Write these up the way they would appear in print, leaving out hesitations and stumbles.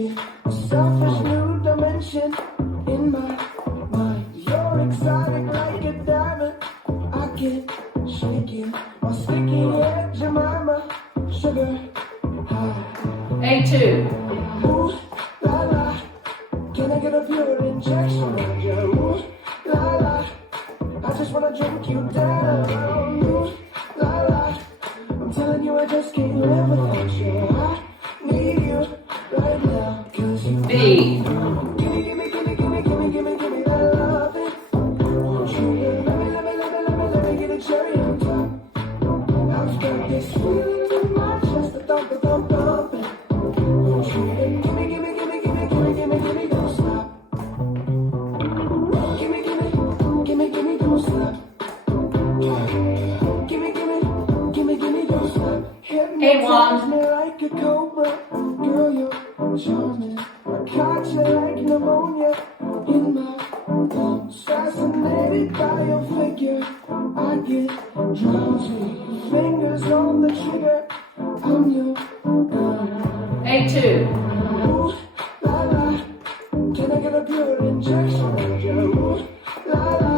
creating a selfish new dimension in my mind. You're exotic like a diamond. I get shaking my sticky head, Jemima, sugar high. A2. Ooh, la la, can I get a pure injection of you? Ooh, la la, I just wanna drink you down. Ooh, la la, I'm telling you I just can't live without you. I need you right now, 'cause you B. Give me that loving. Won't you let me get a cherry on top. I've got this feeling in my chest, a thumping. Won't you give me, don't stop. Give me, don't stop. Give me, don't stop. Hypnotize me like a cobra. Girl, you're charming. I caught you like pneumonia in my lungs. Fascinated by your figure, I get drowsy. Fingers on the trigger, I'm your gun. A2. Ooh, la la, can I get a pure injection of you? Ooh, la la,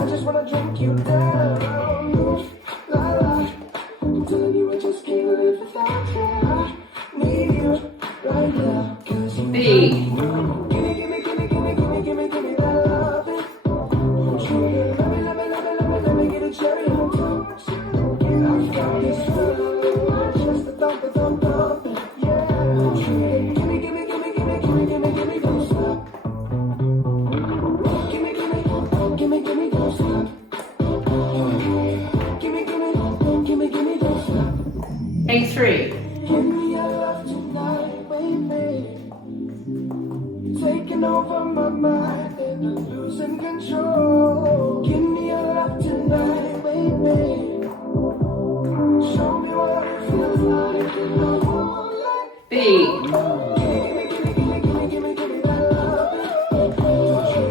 I just wanna drink you down. Ooh, la la, I'm telling you I just can't live without you. I need you right now, 'cause you B. Give me that loving. Won't you let me get a cherry on top. I've got this feeling in my chest, a thumping. Yeah, won't you give me, don't stop. Give me, don't stop. Give me, don't stop. A3. Give me your love tonight, baby. Taking over my mind and I'm losing control. Give me your love tonight, baby. Show me what it feels like and I won't let B. Give me that love. Don't you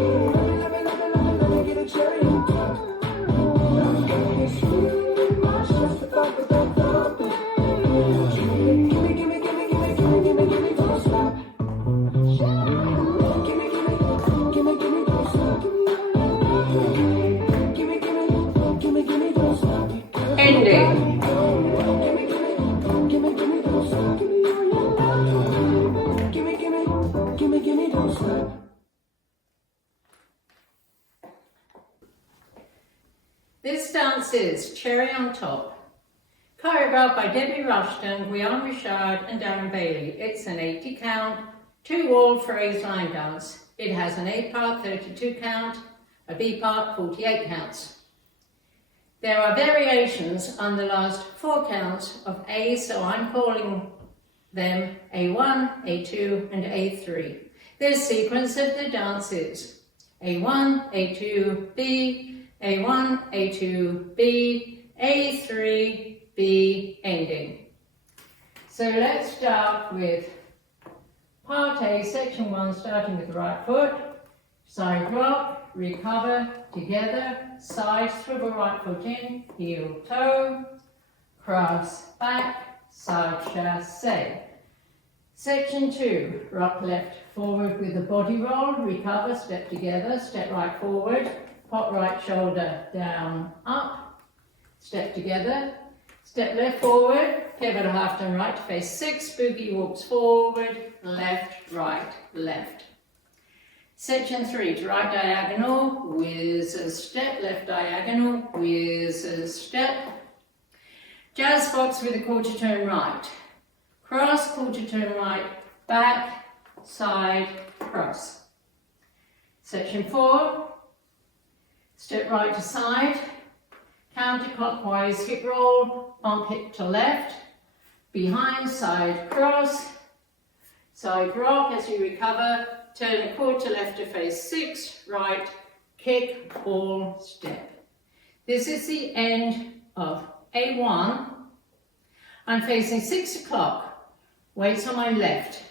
let me get a cherry on top. I've got this feeling in my chest, a thumping. Give me, don't stop. Give me, don't stop. Give me, don't stop. Ending. Give me, don't stop. Give me, don't stop. This dance is Cherry on Top, choreographed by Debbie Rushton, Guion Richard and Darren Bailey. It's an 80 count, 2-wall phrase line dance. It has an A part 32 count, a B part 48 counts. There are variations on the last 4 counts of A, so I'm calling them A1, A2 and A3. This sequence of the dance is A1, A2, B, A1, A2, B, A3, B, ending. So let's start with part A, section 1, starting with the right foot, side rock, recover, together, side swivel right foot in, heel toe, cross back, side chasse. Section 2, rock left forward with a body roll, recover, step together, step right forward, pop right shoulder down, up, step together, step left forward, pivot a half turn right to face 6, boogie walks forward, left, right, left. Section 3, to right diagonal, whiz a step, left diagonal, whiz a step. Jazz box with a quarter turn right. Cross, quarter turn right, back, side, cross. Section 4, step right to side, counterclockwise hip roll, bump hip to left, behind, side cross, side rock as you recover, turn a quarter left to face 6, right, kick, all, step. This is the end of A1. I'm facing 6 o'clock. Weights on my left.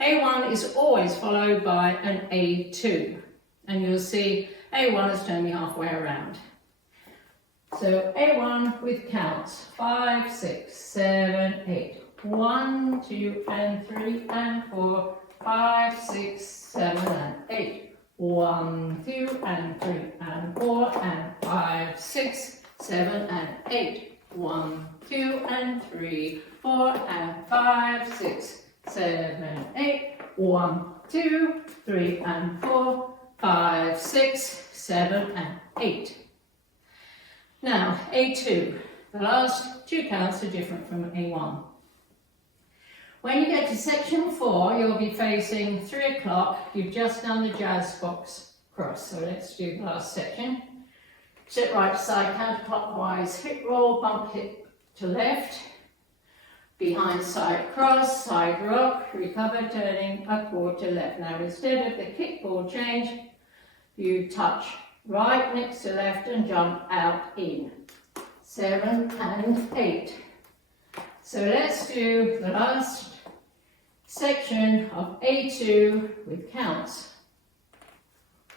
A1 is always followed by an A2. And you'll see A1 has turned me halfway around. So A1 with counts 5, 6, 7, 8. 1, 2, and 3, and 4, 5, 6, 7, and 8. 1, 2, and 3, and 4, and 5, 6, 7, and 8. 1, 2, and 3, 4, and 5, 6, 7, 8. 1, 2, 3, and 4, 5, 6, 7, and 8. Now, A2. The last two counts are different from A1. When you get to section 4, you'll be facing 3 o'clock. You've just done the jazz box cross. So let's do the last section. Sit right side counterclockwise, hip roll, bump hip to left. Behind side cross, side rock, recover, turning a quarter left. Now instead of the kickball change, you touch right next to left and jump out in. 7 and 8. So let's do the last section of A2 with counts.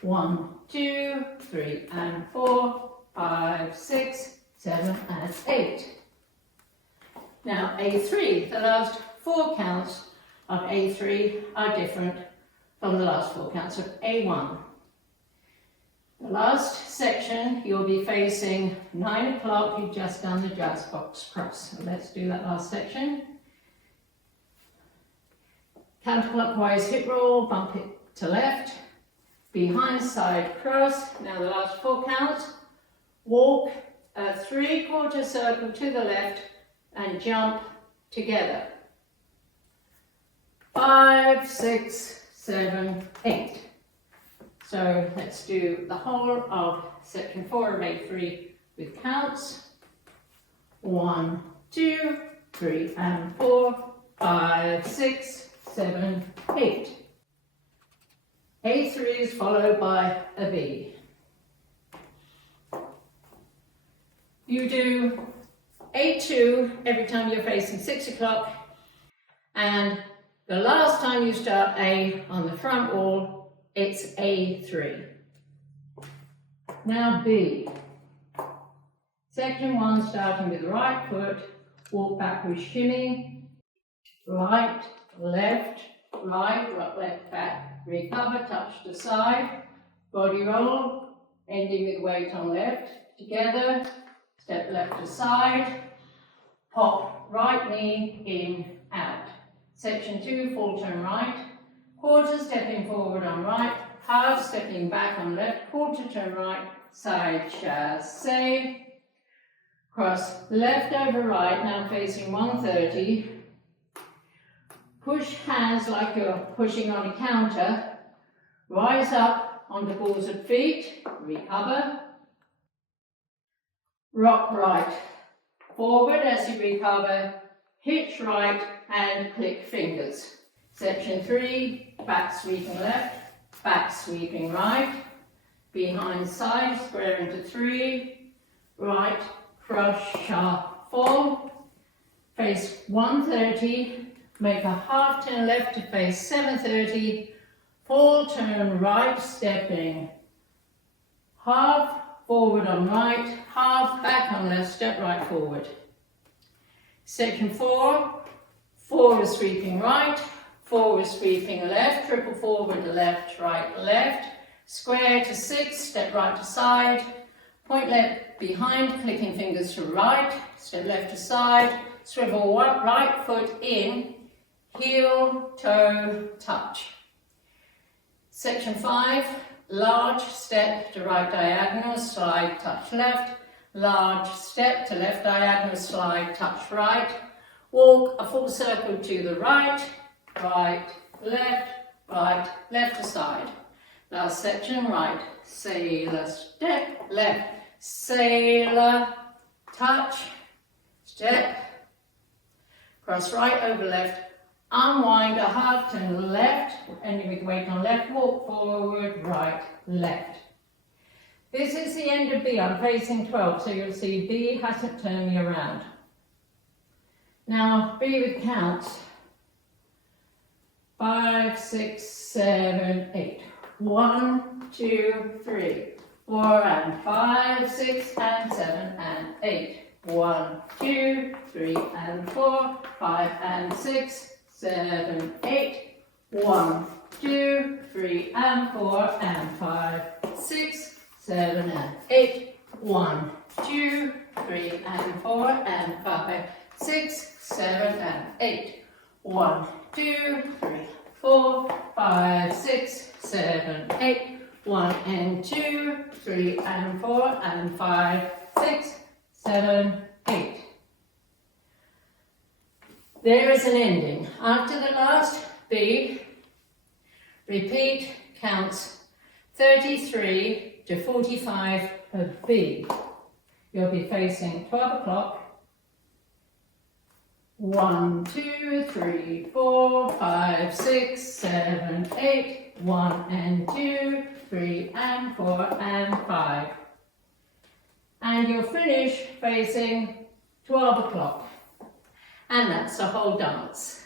1, 2, 3, and 4, 5, 6, 7, and 8. Now A3, the last 4 counts of A3 are different from the last 4 counts of A1. The last section, you'll be facing 9 o'clock, you've just done the jazz box cross. So let's do that last section. Counterclockwise hip roll, bump it to left. Behind side cross. Now the last 4 counts. Walk a 3/4 circle to the left and jump together. 5, 6, 7, 8. So let's do the whole of section 4 of A3 with counts. 1, 2, 3, and 4, 5, 6, 7, 8. A3 is followed by a B. You do A2 every time you're facing 6 o'clock, and the last time you start A on the front wall, it's A3. Now B. Section 1, starting with the right foot, walk backwards, shimmy, right, left, right, rock left, back, recover, touch the side, body roll, ending with weight on left, together, step left to side, pop right knee in, out. Section 2, full turn right, quarter stepping forward on right, half stepping back on left, quarter turn right, side chassé, cross left over right, now facing 130, push hands like you're pushing on a counter, rise up on the balls of feet, recover, rock right, forward as you recover, hitch right and click fingers. Section 3, back sweeping left, back sweeping right, behind side, square into 3, right, cross, sharp, form, face 130, make a half turn left to face 730, full turn right, stepping, half forward on right, half back on left, step right forward. Section 4, forward sweeping right, forward sweeping left, triple forward left, right, left, square to 6, step right to side, point left behind, clicking fingers to right, step left to side, swivel right foot in, heel, toe, touch. Section 5, large step to right diagonal, slide, touch left, large step to left diagonal, slide, touch right, walk a full circle to the right, right, left to side. Last section, right, sailor, step, left, sailor, touch, step, cross right over left, unwind a half turn left, ending with weight on left, walk forward, right, left. This is the end of B. I'm facing 12, so you'll see B hasn't turned me around. Now, B with counts. 5, 6, 7, 8. 1, 2, 3, 4, and 5, 6, and 7, and 8. 1, 2, 3 and 4, 5 and 6, 7, 8. 1, 2, 3 and 4 and 5, 6, 7 and 8. 1, 2, 3 and 4 and 5, 6, 7 and 8. 1, 2, 3, 4, 5, 6, 7, 8. 1 and 2, 3 and 4 and 5, 6, 7, 8. There is an ending. After the last B, repeat counts 33 to 45 of B. You'll be facing 12 o'clock. 1, 2, 3, 4, 5, 6, 7, 8. 1 and 2, 3 and 4 and 5. And you'll finish facing 12 o'clock. And that's the whole dance.